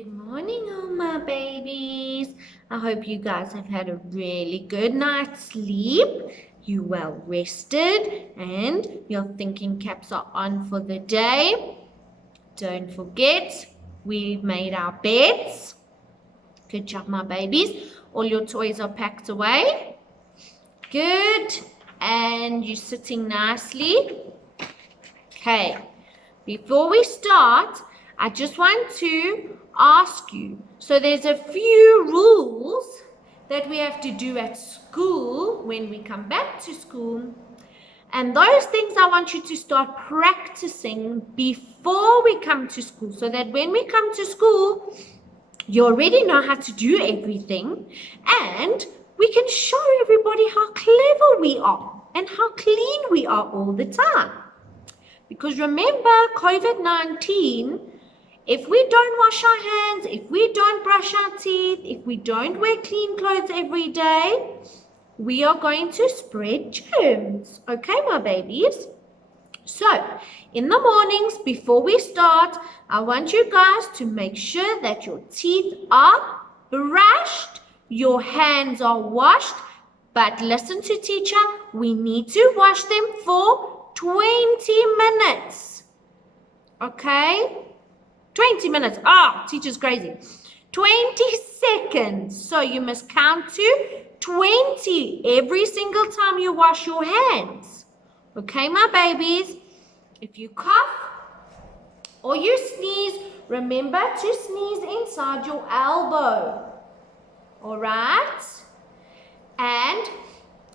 Good morning, all my babies. I hope you guys have had a really good night's sleep. You well rested and your thinking caps are on for the day. Don't forget, we've made our beds. Good job, my babies. All your toys are packed away. Good. And you're sitting nicely. Okay. Before we start, I just want to ask you, so there's a few rules that we have to do at school when we come back to school. And those things I want you to start practicing before we come to school, so that when we come to school, you already know how to do everything, and we can show everybody how clever we are and how clean we are all the time. Because remember, COVID-19, if we don't wash our hands, if we don't brush our teeth, if we don't wear clean clothes every day, we are going to spread germs. Okay, my babies? So, in the mornings, before we start, I want you guys to make sure that your teeth are brushed, your hands are washed, but listen to teacher, we need to wash them for 20 minutes. Okay? 20 minutes. Teacher's crazy. 20 seconds. So you must count to 20 every single time you wash your hands. Okay, my babies? If you cough or you sneeze, remember to sneeze inside your elbow. Alright? And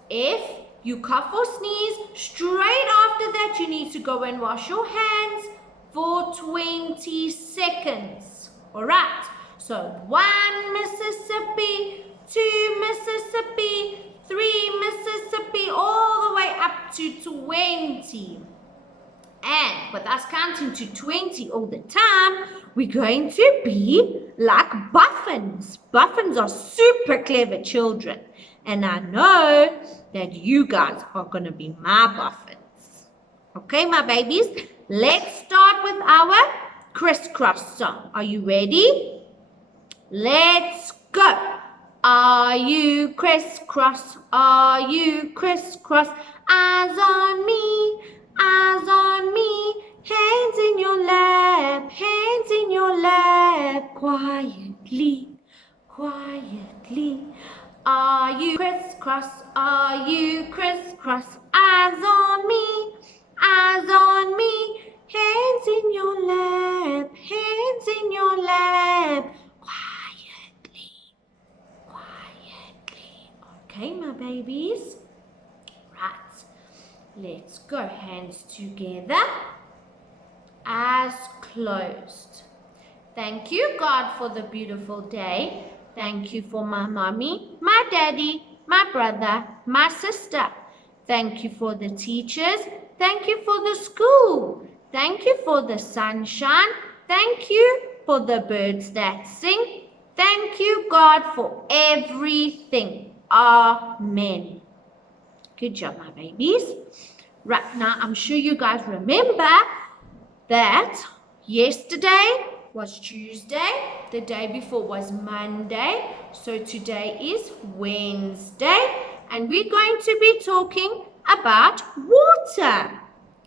if you cough or sneeze, straight after that you need to go and wash your hands for 20 seconds. Alright, so 1 Mississippi, 2 Mississippi, 3 Mississippi, all the way up to 20. And with us counting to 20 all the time, we're going to be like Buffins. Buffins are super clever children. And I know that you guys are going to be my Buffins. Okay, my babies? Let's start with our crisscross song. Are you ready? Let's go. Are you crisscross? Are you crisscross? Eyes on me, eyes on me. Hands in your lap, hands in your lap. Quietly, quietly. Are you crisscross? Are you crisscross? Eyes on me, eyes on me. Hands in your lap, hands in your lap. Quietly, quietly. Okay, my babies? Right. Let's go. Hands together. Eyes closed. Thank you, God, for the beautiful day. Thank you for my mommy, my daddy, my brother, my sister. Thank you for the teachers. Thank you for the school. Thank you for the sunshine. Thank you for the birds that sing. Thank you, God, for everything. Amen. Good job, my babies. Right now, I'm sure you guys remember that yesterday was Tuesday, the day before was Monday, so today is Wednesday, and we're going to be talking about water.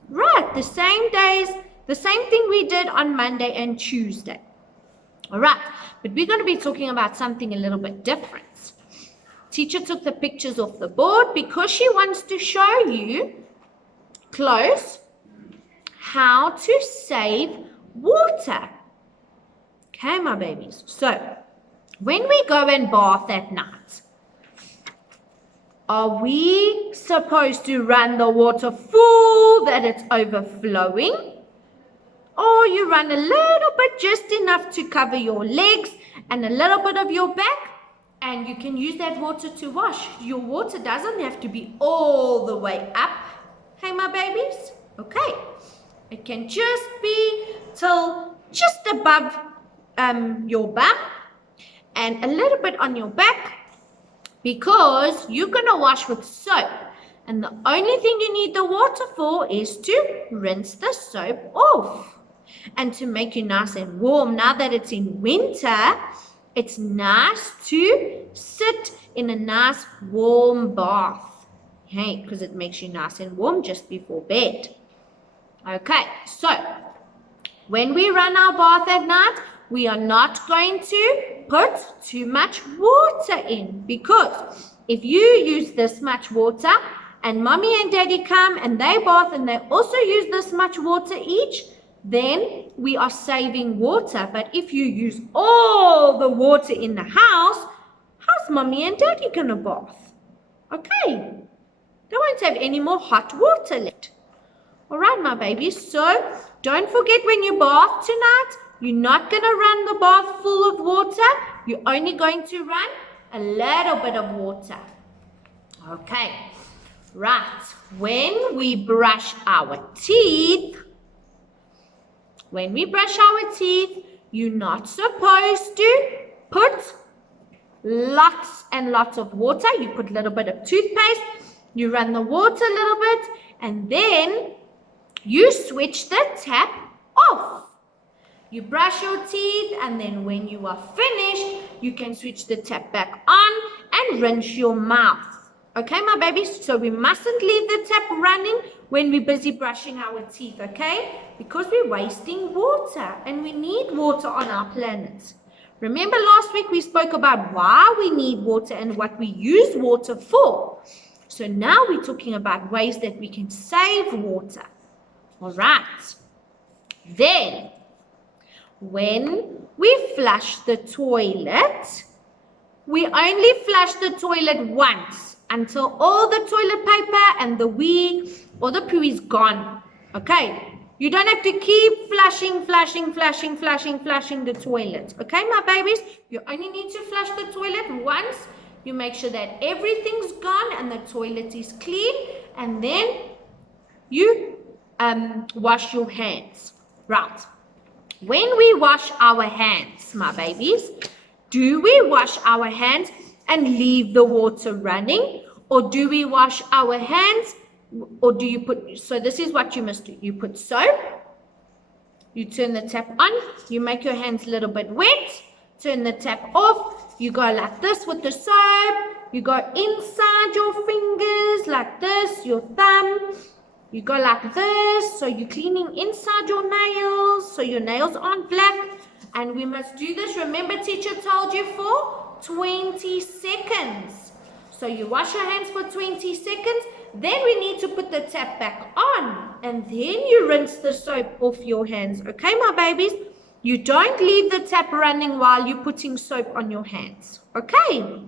Right, the same thing we did on Monday and Tuesday. All right, but we're going to be talking about something a little bit different. Teacher took the pictures off the board because she wants to show you close how to save water. Okay, my babies. So, when we go and bath at night, are we supposed to run the water full that it's overflowing? Or you run a little bit, just enough to cover your legs and a little bit of your back, and you can use that water to wash. Your water doesn't have to be all the way up. Hey, my babies? Okay. It can just be till just above your bum and a little bit on your back, because you're going to wash with soap. And the only thing you need the water for is to rinse the soap off. And to make you nice and warm, now that it's in winter, it's nice to sit in a nice warm bath. Hey, because it makes you nice and warm just before bed. Okay, so when we run our bath at night, we are not going to put too much water in, because if you use this much water and mommy and daddy come and they bath and they also use this much water each, then we are saving water. But if you use all the water in the house, how's mommy and daddy gonna bath? Okay, they won't have any more hot water left. All right, my babies, so don't forget when you bath tonight, you're not going to run the bath full of water. You're only going to run a little bit of water. Okay, right. When we brush our teeth, you're not supposed to put lots and lots of water. You put a little bit of toothpaste, you run the water a little bit, and then you switch the tap off. You brush your teeth, and then when you are finished, you can switch the tap back on and rinse your mouth. Okay, my babies? So we mustn't leave the tap running when we're busy brushing our teeth, okay? Because we're wasting water, and we need water on our planet. Remember last week we spoke about why we need water and what we use water for. So now we're talking about ways that we can save water. All right. Then, when we flush the toilet, we only flush the toilet once until all the toilet paper and the wee or the poo is gone. Okay? You don't have to keep flushing the toilet. Okay, my babies? You only need to flush the toilet once. You make sure that everything's gone and the toilet is clean, and then you wash your hands. Right. When we wash our hands, my babies, do we wash our hands and leave the water running, or do we wash our hands, or do you put, so this is what you must do. You put soap, you turn the tap on, you make your hands a little bit wet, turn the tap off, you go like this with the soap, you go inside your fingers like this, your thumb, you go like this, so you're cleaning inside your nails, so your nails aren't black. And we must do this, remember teacher told you, for 20 seconds. So you wash your hands for 20 seconds, then we need to put the tap back on, and then you rinse the soap off your hands. Okay, my babies? You don't leave the tap running while you're putting soap on your hands. Okay?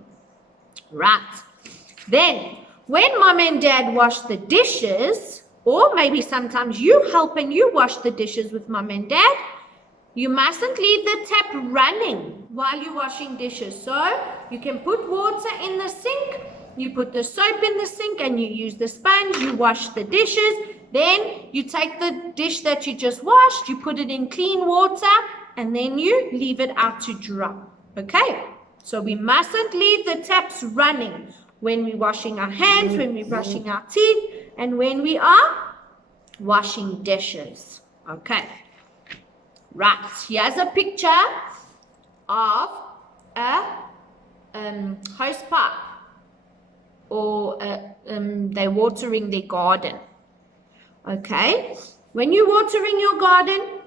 Right. Then, when mom and dad wash the dishes, or maybe sometimes you help and you wash the dishes with mom and dad, you mustn't leave the tap running while you're washing dishes. So, you can put water in the sink, you put the soap in the sink, and you use the sponge, you wash the dishes. Then, you take the dish that you just washed, you put it in clean water, and then you leave it out to dry. Okay? So, we mustn't leave the taps running when we're washing our hands, when we're brushing our teeth, and when we are washing dishes. Okay. Right. Here's a picture of a hose pipe, or they're watering their garden. Okay. When you're watering your garden,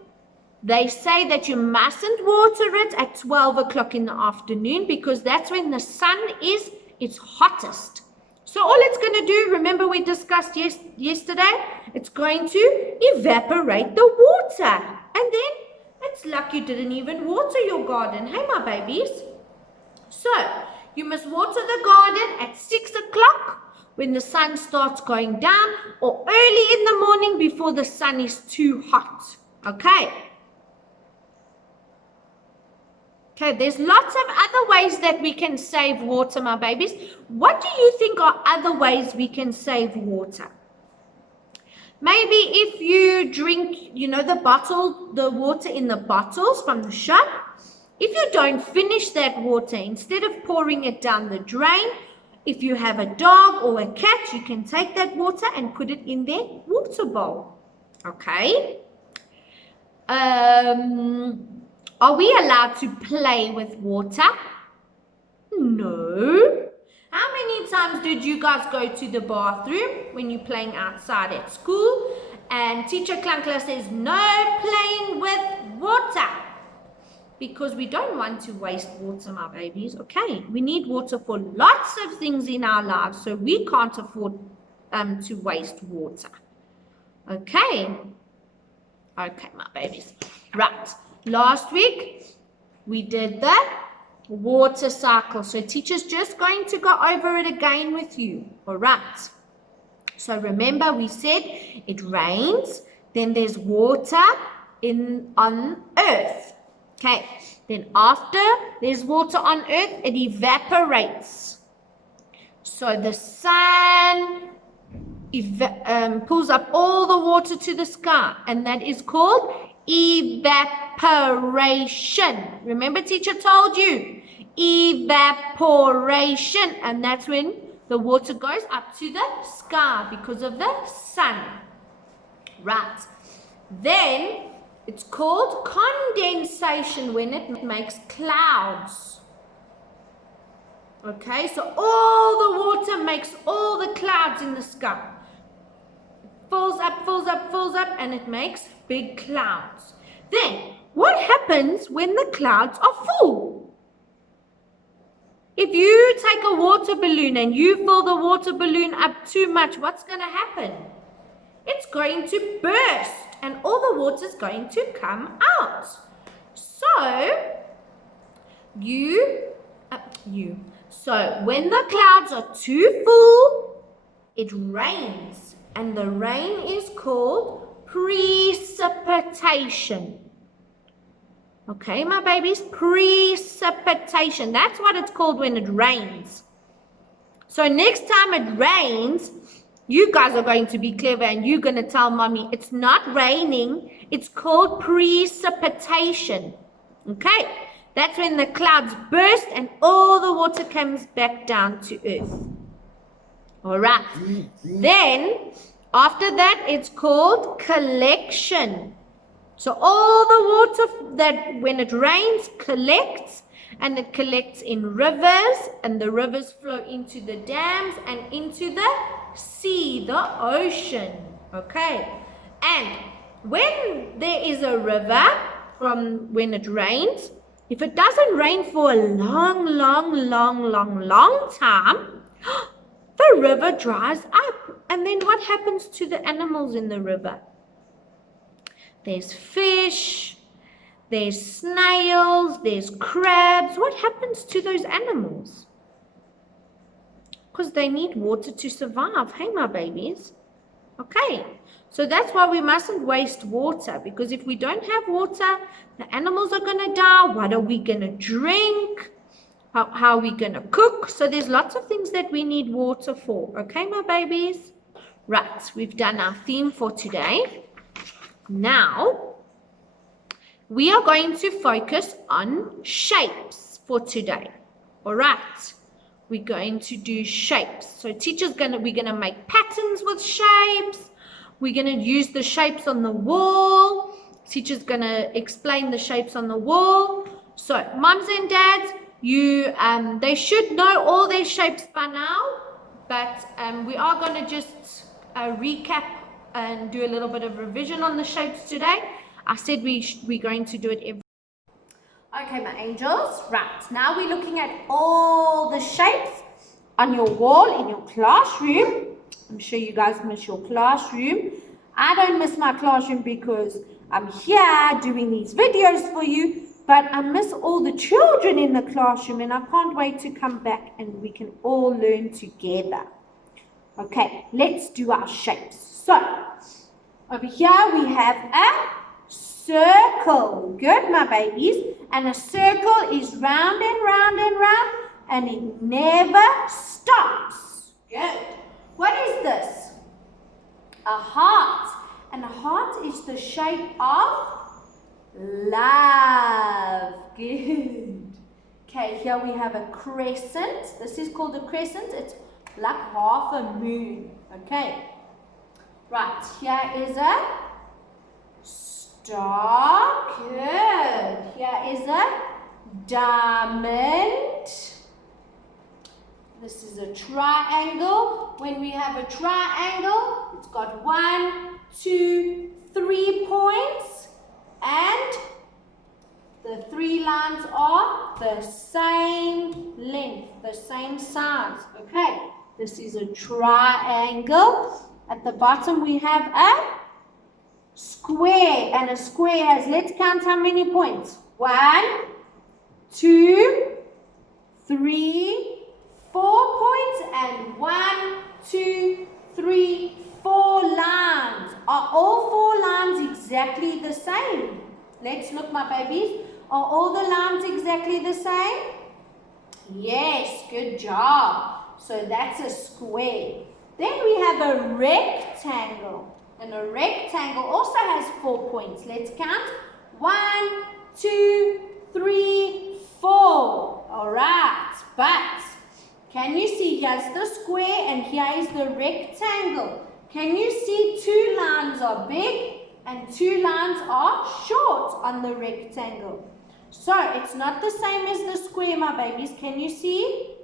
they say that you mustn't water it at 12 o'clock in the afternoon, because that's when the sun is its hottest. So all it's going to do, remember we discussed yesterday, it's going to evaporate the water. And then it's like you didn't even water your garden. Hey, my babies. So you must water the garden at 6 o'clock when the sun starts going down, or early in the morning before the sun is too hot. Okay. Okay, there's lots of other ways that we can save water, my babies. What do you think are other ways we can save water? Maybe if you drink, the water in the bottles from the shop, if you don't finish that water, instead of pouring it down the drain, if you have a dog or a cat, you can take that water and put it in their water bowl. Okay? Are we allowed to play with water? No. How many times did you guys go to the bathroom when you're playing outside at school? And Teacher Klunkler says, no playing with water. Because we don't want to waste water, my babies. Okay, we need water for lots of things in our lives. So we can't afford to waste water. Okay. Okay, my babies. Right. Last week, we did the water cycle. So teacher's just going to go over it again with you. All right. So remember we said it rains, then there's water on earth. Okay. Then after there's water on earth, it evaporates. So the sun pulls up all the water to the sky, and that is called evaporation. Remember teacher told you, evaporation, and that's when the water goes up to the sky because of the sun. Right. Then it's called condensation when it makes clouds. Okay, so all the water makes all the clouds in the sky. Fills up, fills up, fills up, and it makes big clouds. Then, what happens when the clouds are full? If you take a water balloon and you fill the water balloon up too much, what's going to happen? It's going to burst and all the water is going to come out. So, So, when the clouds are too full, it rains. And the rain is called precipitation. Okay, my babies, precipitation. That's what it's called when it rains. So next time it rains, you guys are going to be clever and you're going to tell mommy it's not raining. It's called precipitation. Okay, that's when the clouds burst and all the water comes back down to earth. All right. Then, after that, it's called collection. So all the water that when it rains collects, and it collects in rivers, and the rivers flow into the dams and into the sea, the ocean. Okay. And when there is a river from when it rains, if it doesn't rain for a long time, the river dries up. And then what happens to the animals in the river? There's fish, there's snails, there's crabs. What happens to those animals? Because they need water to survive. Hey, my babies. Okay, so that's why we mustn't waste water. Because if we don't have water, the animals are going to die. What are we going to drink? How are we going to cook? So there's lots of things that we need water for. Okay, my babies? Right, we've done our theme for today. Now, we are going to focus on shapes for today. All right, we're going to do shapes. So we're going to make patterns with shapes. We're going to use the shapes on the wall. Teacher's going to explain the shapes on the wall. So, moms and dads, they should know all their shapes by now, but we are going to just recap and do a little bit of revision on the shapes today. I said we're going to do it every. Okay, my angels. Right, now we're looking at all the shapes on your wall in your classroom. I'm sure you guys miss your classroom. I don't miss my classroom because I'm here doing these videos for you, but I miss all the children in the classroom and I can't wait to come back and we can all learn together. Okay, let's do our shapes. So, over here we have a circle. Good, my babies. And a circle is round and round and round, and it never stops. Good. What is this? A heart. And a heart is the shape of love. Good. Okay, here we have a crescent. This is called a crescent. It's like half a moon. Okay. Right, here is a Star. Good. Here is a diamond. This is a triangle. When we have a triangle, it's got 1, 2, 3 points, and the 3 lines are the same length, the same size. Okay, this is a triangle. At the bottom we have a square, and a square has, let's count how many points. 1, 2, 3, 4 points, and 1, 2, 3, 4 lines. Are all 4 lines exactly the same? Let's look, my babies. Are all the lines exactly the same? Yes, good job. So that's a square. Then we have a rectangle. And a rectangle also has 4 points. Let's count. 1, 2, 3, 4. All right. But can you see, here's the square and here is the rectangle. Can you see 2 lines are big and 2 lines are short on the rectangle? So it's not the same as the square, my babies. Can you see?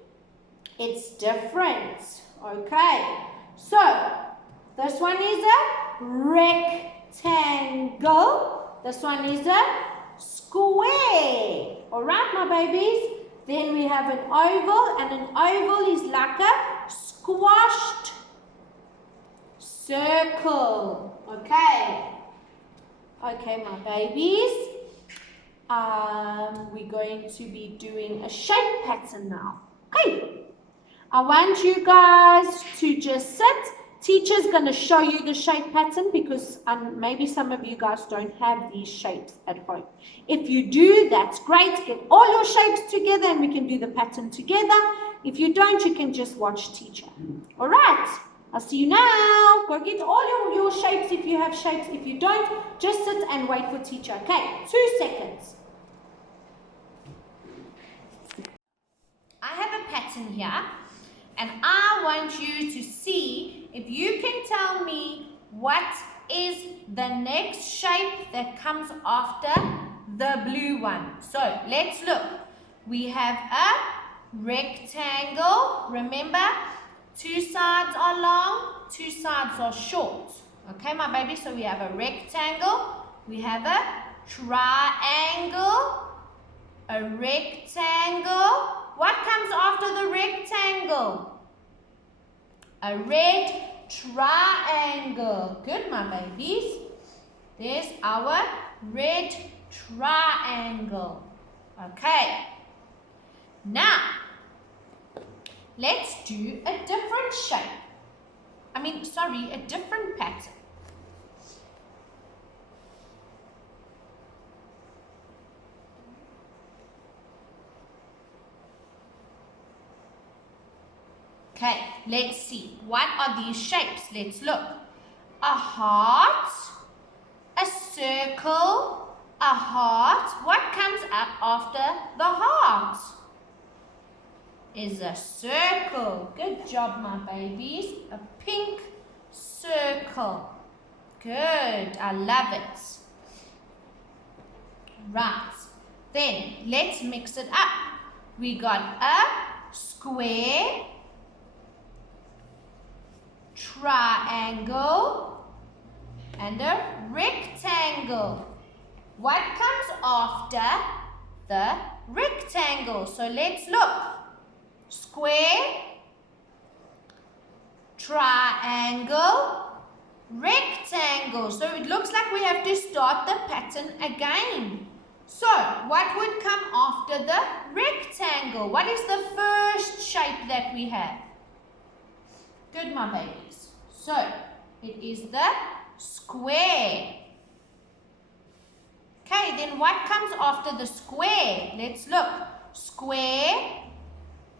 It's different. Okay. So this one is a rectangle. This one is a square. All right, my babies. Then we have an oval, and an oval is like a squashed circle. Okay. Okay, my babies. We're going to be doing a shape pattern now. Okay. I want you guys to just sit. Teacher's going to show you the shape pattern because maybe some of you guys don't have these shapes at home. If you do, that's great. Get all your shapes together and we can do the pattern together. If you don't, you can just watch teacher. All right. I'll see you now. Go get all your shapes if you have shapes. If you don't, just sit and wait for teacher. Okay, 2 seconds. I have a pattern here. And I want you to see if you can tell me what is the next shape that comes after the blue one. So let's look. We have a rectangle. Remember, 2 sides are long, 2 sides are short. Okay, my baby, so we have a rectangle. We have a triangle, a rectangle. What comes after the rectangle? A red triangle. Good, my babies. There's our red triangle. Okay. Now, let's do a different shape. A different pattern. Okay, let's see. What are these shapes? Let's look. A heart, a circle, a heart. What comes up after the heart? Is a circle. Good job, my babies. A pink circle. Good. I love it. Right. Then let's mix it up. We got a square, triangle, and a rectangle. What comes after the rectangle? So let's look. Square, triangle, rectangle. So it looks like we have to start the pattern again. So what would come after the rectangle? What is the first shape that we have? Good, my babies. So it is the square. Okay, then what comes after the square? Let's look. Square,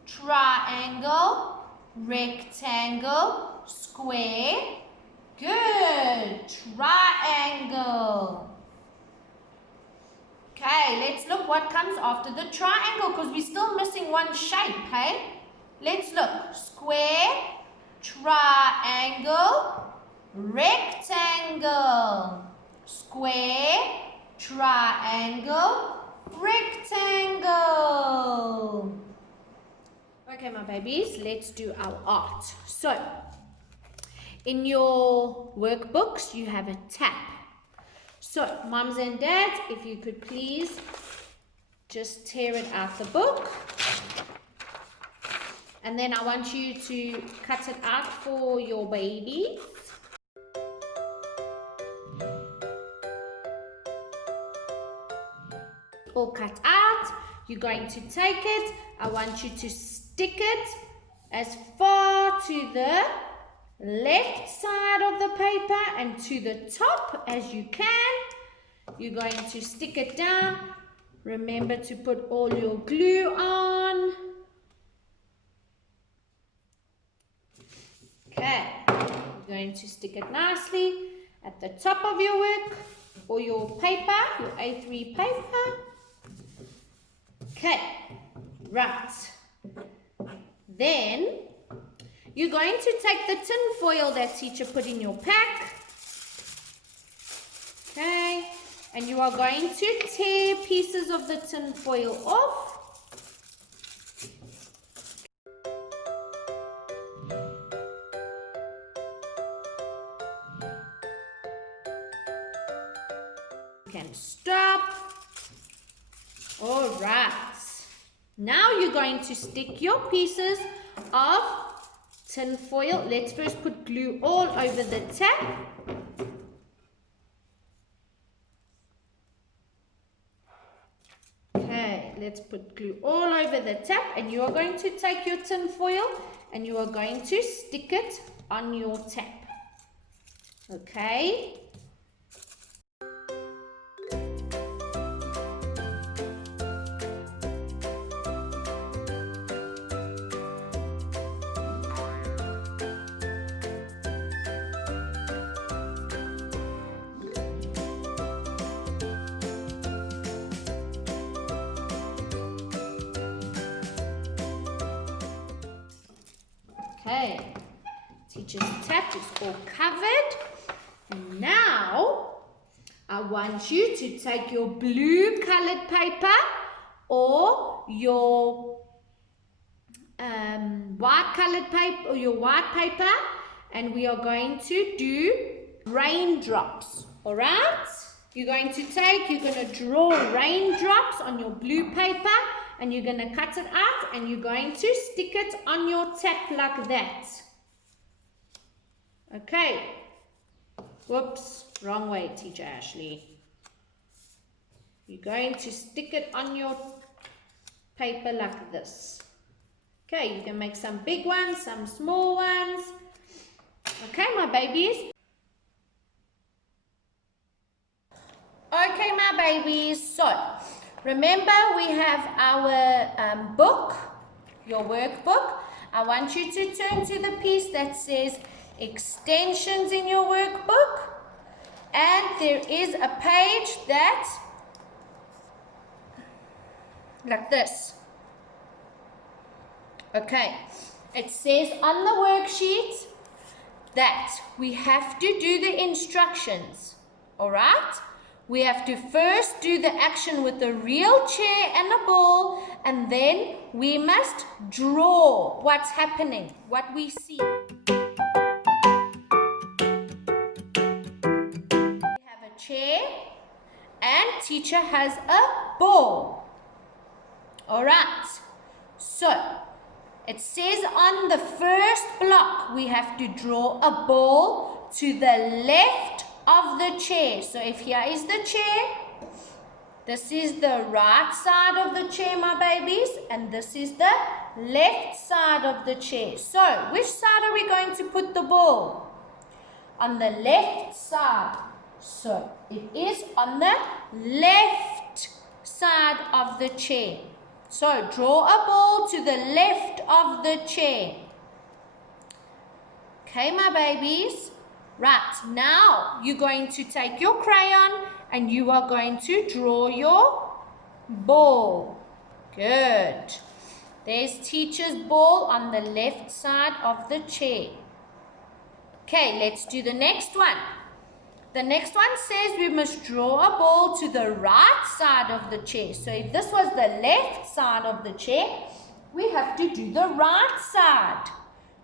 triangle, rectangle, square. Good. Triangle. Okay, let's look what comes after the triangle because we're still missing one shape, hey? Let's look. Square, triangle, rectangle, square, triangle, rectangle. Okay, my babies, let's do our art. So, in your workbooks, you have a tap. So, moms and dads, if you could please just tear it out the book. And then I want you to cut it out for your babies. All cut out. You're going to take it. I want you to stick it as far to the left side of the paper and to the top as you can. You're going to stick it down. Remember to put all your glue on. Okay, you're going to stick it nicely at the top of your work or your paper, your A3 paper. Okay, right. Then you're going to take the tin foil that teacher put in your pack. Okay, and you are going to tear pieces of the tin foil off. You can stop. All right. Now you're going to stick your pieces of tin foil. Let's first put glue all over the tap. Okay, let's put glue all over the tap, and you are going to take your tin foil and you are going to stick it on your tap. Okay. Okay, teacher's tap is all covered. And now, I want you to take your blue colored paper or your white colored paper or your white paper, and we are going to do raindrops. All right? You're going to draw raindrops on your blue paper, and you're going to cut it out and you're going to stick it on your tap like that. Okay. Whoops, wrong way, Teacher Ashleigh. You're going to stick it on your paper like this. Okay, you can make some big ones, some small ones. Okay, my babies. Okay, my babies, so remember we have our book, your workbook. I want you to turn to the piece that says extensions in your workbook, and there is a page that, like this. Okay, it says on the worksheet that we have to do the instructions, all right? We have to first do the action with a real chair and a ball, and then we must draw what's happening, what we see. We have a chair and teacher has a ball. All right, so it says on the first block we have to draw a ball to the left of the chair. So if here is the chair, this is the right side of the chair, my babies, and this is the left side of the chair. So which side are we going to put the ball? On the left side. So it is on the left side of the chair. So draw a ball to the left of the chair. Okay, my babies. Right, now you're going to take your crayon and you are going to draw your ball. Good. There's teacher's ball on the left side of the chair. Okay, let's do the next one. The next one says we must draw a ball to the right side of the chair. So if this was the left side of the chair, we have to do the right side.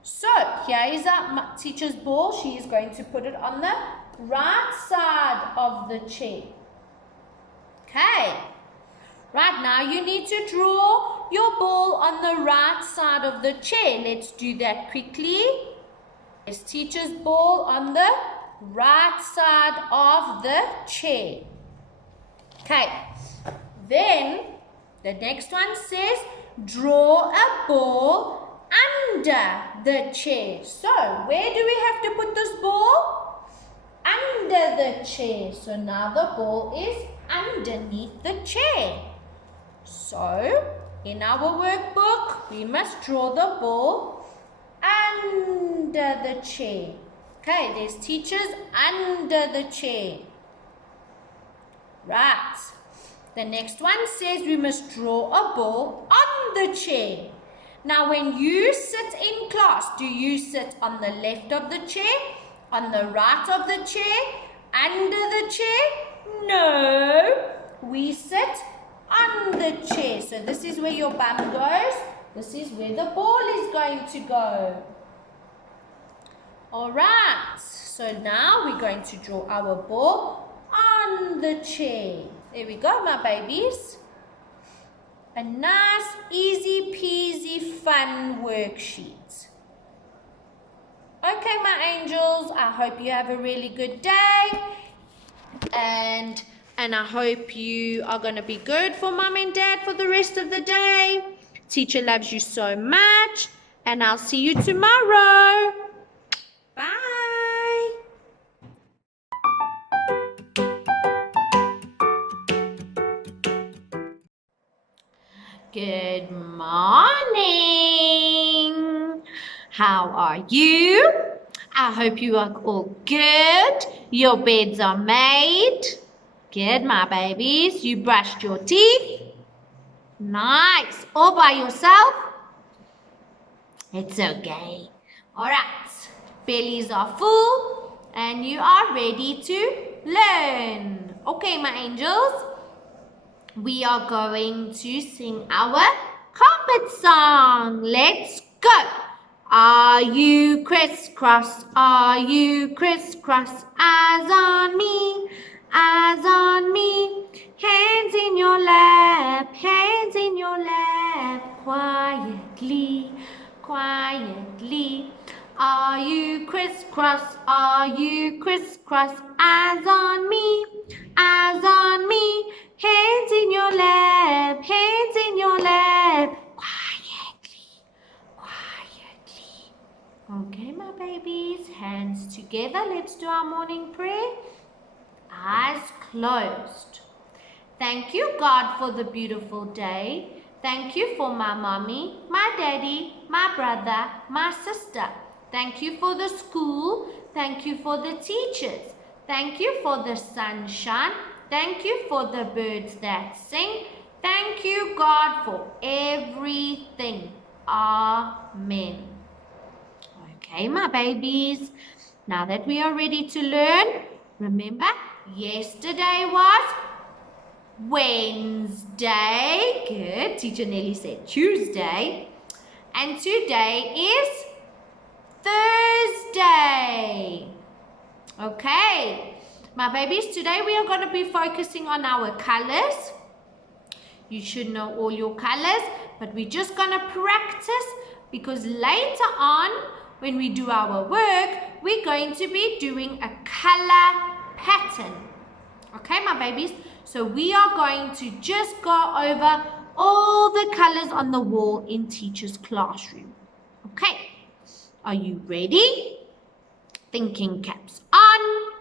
So here is our teacher's ball. She is going to put it on the right side of the chair. Okay. Right now you need to draw your ball on the right side of the chair. Let's do that quickly. There's teacher's ball on the right side of the chair. Okay. Then the next one says draw a ball under the chair. So where do we have to put this ball? Under the chair. So now the ball is underneath the chair. So in our workbook, we must draw the ball under the chair. Okay, there's teachers under the chair. Right. The next one says we must draw a ball on the chair. Now when you sit in class, do you sit on the left of the chair, on the right of the chair, under the chair? No, we sit on the chair. So this is where your bum goes. This is where the ball is going to go. Alright, so now we're going to draw our ball on the chair. There we go, my babies. A nice, easy peasy, fun worksheet. Okay, my angels, I hope you have a really good day. And I hope you are going to be good for mom and dad for the rest of the day. Teacher loves you so much. And I'll see you tomorrow. Bye. Good morning. How are you? I hope you are all good. Your beds are made. Good, my babies. You brushed your teeth. Nice. All by yourself? It's okay. All right. Bellies are full and you are ready to learn. Okay, my angels. We are going to sing our carpet song. Let's go. Are you crisscross? Are you crisscross? Eyes on me, eyes on me. Hands in your lap, hands in your lap. Quietly, quietly. Are you crisscross? Are you crisscross? Eyes on me, eyes on me. Hands in your lap, hands in your lap. Quietly, quietly. Okay, my babies, hands together. Let's do our morning prayer. Eyes closed. Thank you, God, for the beautiful day. Thank you for my mommy, my daddy, my brother, my sister. Thank you for the school. Thank you for the teachers. Thank you for the sunshine. Thank you for the birds that sing. Thank you, God, for everything. Amen. Okay, my babies. Now that we are ready to learn, remember, yesterday was Wednesday. Good. Teacher Nelly said Tuesday. And today is Thursday. Okay. My babies, today we are going to be focusing on our colors. You should know all your colors, but we're just going to practice because later on, when we do our work, we're going to be doing a color pattern. Okay, my babies? So we are going to just go over all the colors on the wall in teacher's classroom. Okay, are you ready? Thinking caps on,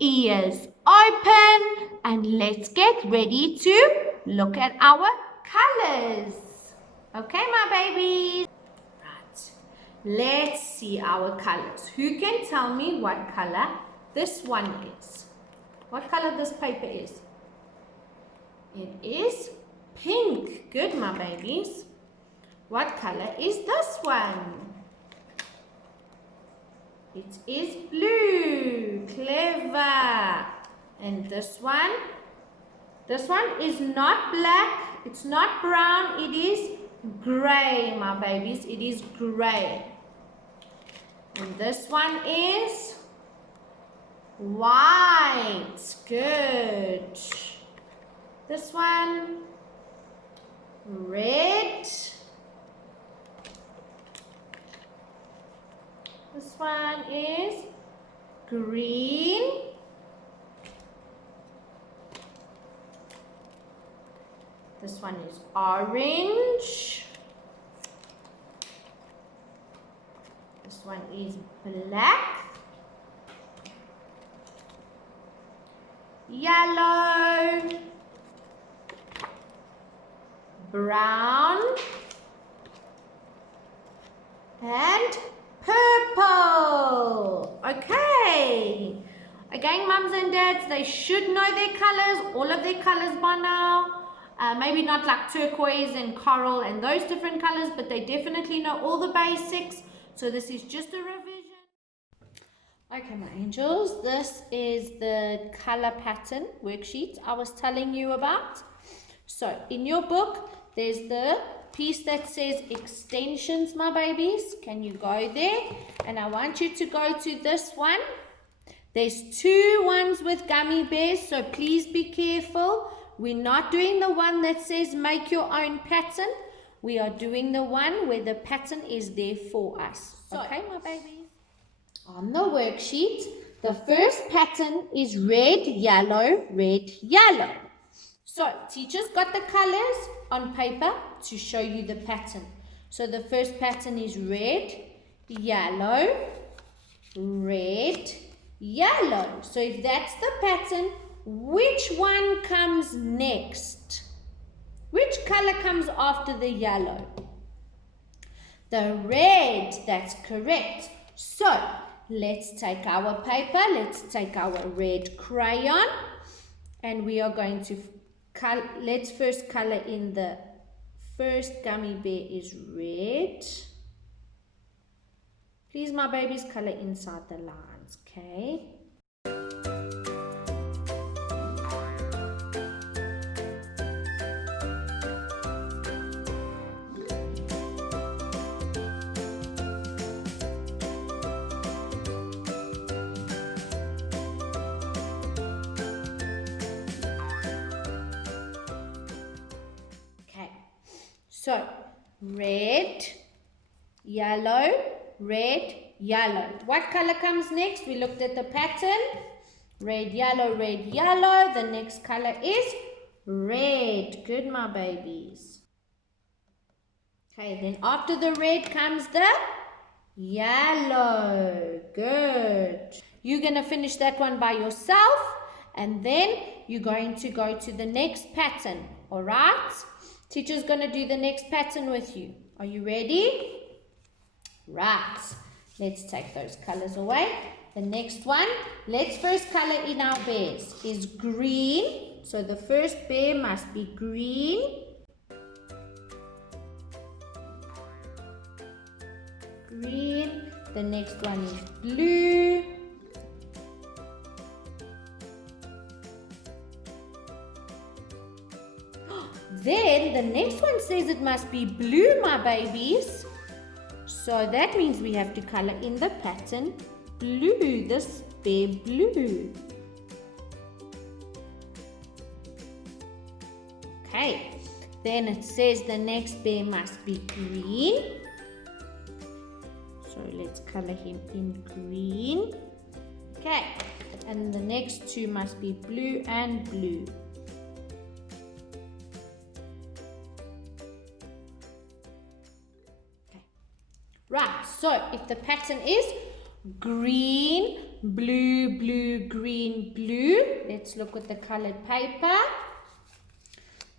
ears open, and let's get ready to look at our colors. Okay, my babies? Right, let's see our colors. Who can tell me what color this one is? What color this paper is? It is pink. Good, my babies. What color is this one? It is blue. Clever. And this one is not black. It's not brown. It is gray, my babies. It is gray. And this one is white. Good. This one, red. This one is green. This one is orange. This one is black. Yellow. Brown. And purple. Okay. Again, mums and dads, they should know their colors, all of their colors by now. Maybe not like turquoise and coral and those different colors, but they definitely know all the basics. So this is just a revision. Okay, my angels, this is the color pattern worksheet I was telling you about. So in your book, there's the piece that says extensions, my babies. Can you go there? And I want you to go to this one. There's two ones with gummy bears, so please be careful. We're not doing the one that says make your own pattern. We are doing the one where the pattern is there for us. Okay, my babies? On the worksheet, the first pattern is red, yellow, red, yellow. So, teachers got the colors on paper to show you the pattern. So, the first pattern is red, yellow, red, yellow. So, if that's the pattern, which one comes next? Which color comes after the yellow? The red, that's correct. So, let's take our paper, let's take our red crayon, and we are going to let's first color in the first gummy bear is red. Please, my babies, color inside the lines, okay? So, red, yellow, red, yellow. What color comes next? We looked at the pattern. Red, yellow, red, yellow. The next color is red. Good, my babies. Okay, then after the red comes the yellow. Good. You're going to finish that one by yourself. And then you're going to go to the next pattern. All right? Teacher's going to do the next pattern with you. Are you ready? Right. Let's take those colors away. The next one, let's first color in our bears, is green. So the first bear must be green. Green. The next one is blue. Then the next one says it must be blue, my babies. So that means we have to color in the pattern blue, this bear blue. Okay, then it says the next bear must be green. So let's color him in green. Okay, and the next two must be blue and blue. Right, so if the pattern is green, blue, blue, green, blue, let's look at the colored paper.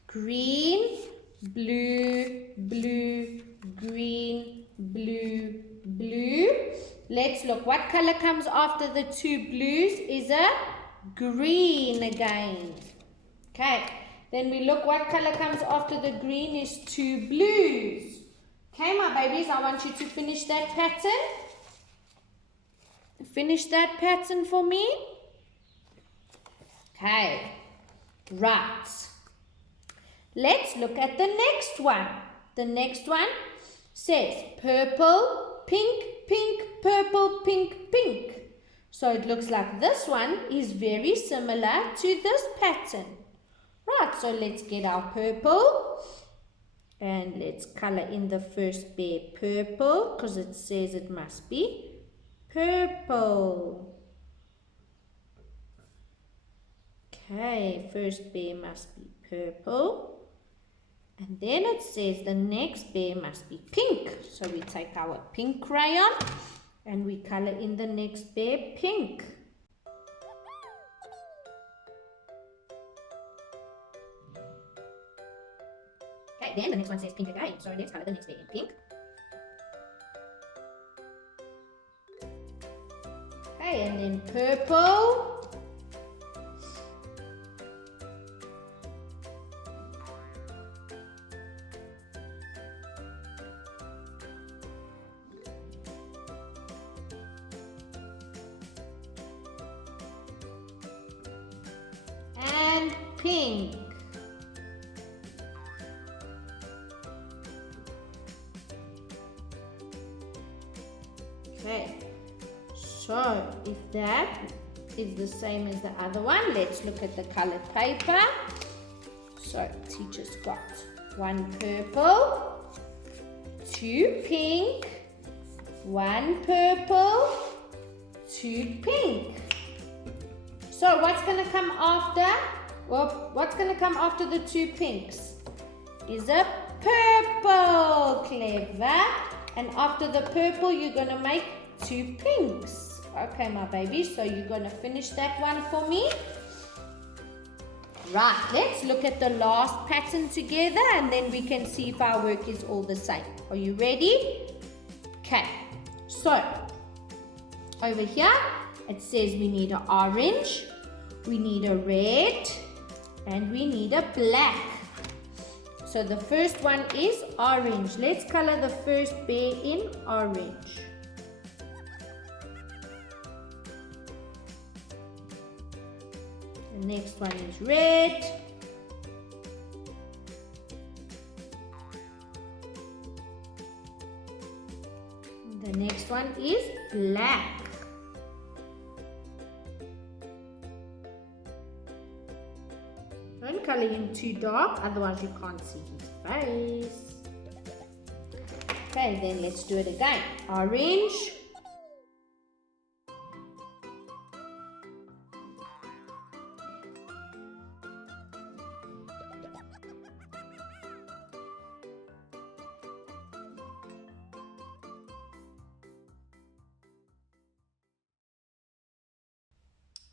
Green, blue, blue, green, blue, blue. Let's look, what color comes after the two blues is a green again. Okay, then we look, what color comes after the green is two blues. Okay, my babies, I want you to finish that pattern. finish that pattern for me? Okay, right. Let's look at the next one. The next one says purple, pink, pink, purple, pink, pink. So it looks like this one is very similar to this pattern. Right, so let's get our purple and let's color in the first bear purple because it says it must be purple. Okay, first bear must be purple. And then it says the next bear must be pink. So we take our pink crayon and we color in the next bear pink. Okay, then the next one says pink again. So let's color the next bear in pink. Okay, and then purple. Pink. Okay, so if that is the same as the other one, let's look at the colored paper. So teacher's got one purple, two pink, one purple, two pink. So what's going to come after? Well, what's going to come after the two pinks? Is a purple. Clever. And after the purple, you're going to make two pinks. Okay, my baby. So you're going to finish that one for me. Right. Let's look at the last pattern together and then we can see if our work is all the same. Are you ready? Okay. So, over here, it says we need an orange, we need a red, and we need a black. So the first one is orange. Let's color the first bear in orange. The next one is red. The next one is black. Don't color him too dark, otherwise you can't see his face. Okay, then let's do it again. Orange.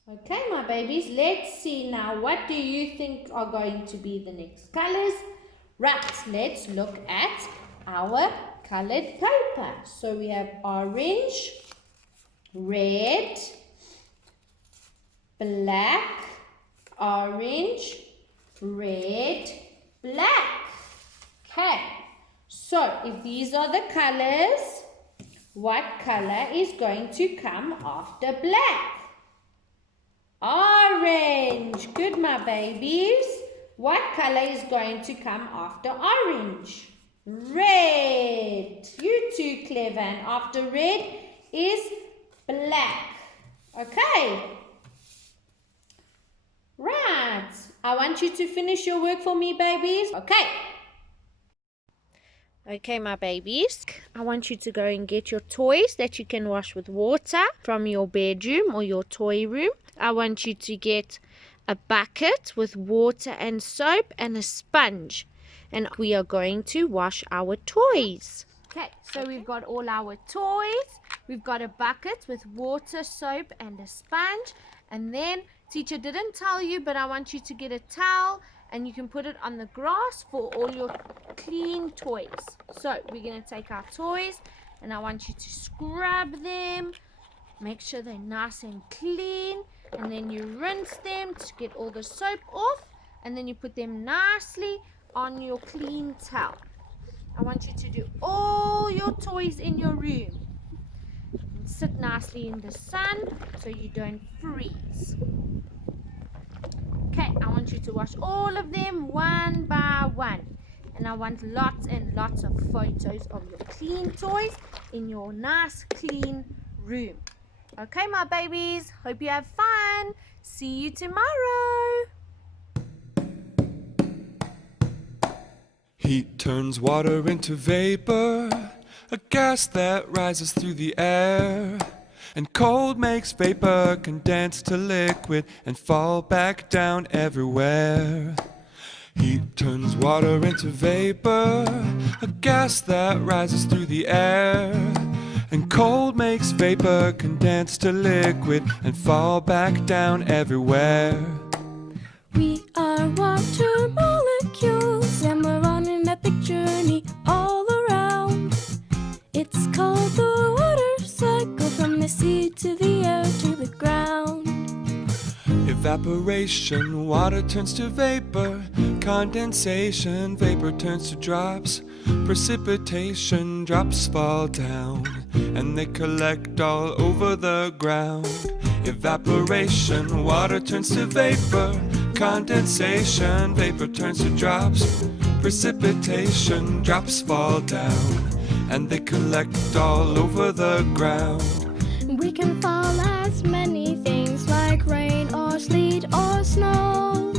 Okay, my babies, let's see now. What do you think are going to be the next colors? Right, let's look at our colored paper. So we have orange, red, black, orange, red, black. Okay, so if these are the colors, what color is going to come after black? Orange. Good, my babies. What color is going to come after orange? Red. You too clever. And after red is black. Okay. Right. I want you to finish your work for me, babies. Okay. Okay, my babies, I want you to go and get your toys that you can wash with water from your bedroom or your toy room. I want you to get a bucket with water and soap and a sponge. And we are going to wash our toys. Okay, so we've got all our toys. We've got a bucket with water, soap and a sponge. And then, teacher didn't tell you, but I want you to get a towel and you can put it on the grass for all your clean toys. So we're going to take our toys and I want you to scrub them. Make sure they're nice and clean. And then you rinse them to get all the soap off. And then you put them nicely on your clean towel. I want you to do all your toys in your room. And sit nicely in the sun so you don't freeze. Okay, I want you to wash all of them one by one. And I want lots and lots of photos of your clean toys in your nice clean room. Okay, my babies, hope you have fun. See you tomorrow. Heat turns water into vapor, a gas that rises through the air. And cold makes vapor condense to liquid and fall back down everywhere. Heat turns water into vapor, a gas that rises through the air. And cold makes vapor condense to liquid and fall back down everywhere. We are water molecules and we're on an epic journey all around. It's called the water cycle, from the sea to the air to the ground. Evaporation, water turns to vapor. Condensation, vapor turns to drops. Precipitation, drops fall down and they collect all over the ground. Evaporation, water turns to vapor. Condensation, vapor turns to drops. Precipitation, drops fall down and they collect all over the ground. We can fall as many things like rain or sleet or snow.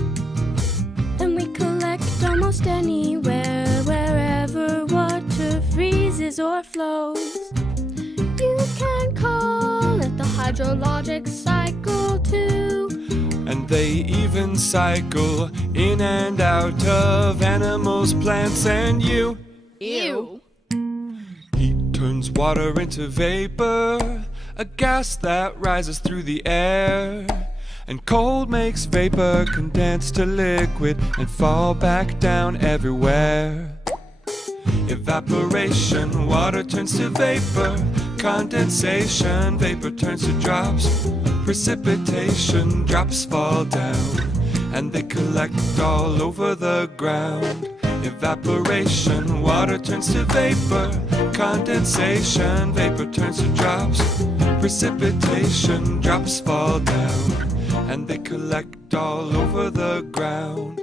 And we collect almost anywhere, wherever water freezes or flows. You can call it the hydrologic cycle too. And they even cycle in and out of animals, plants, and you. Ew. Heat turns water into vapor, a gas that rises through the air. And cold makes vapor condense to liquid and fall back down everywhere. Evaporation, water turns to vapor. Condensation, vapor turns to drops. Precipitation, drops fall down and they collect all over the ground. Evaporation, water turns to vapor. Condensation, vapor turns to drops. Precipitation, drops fall down and they collect all over the ground.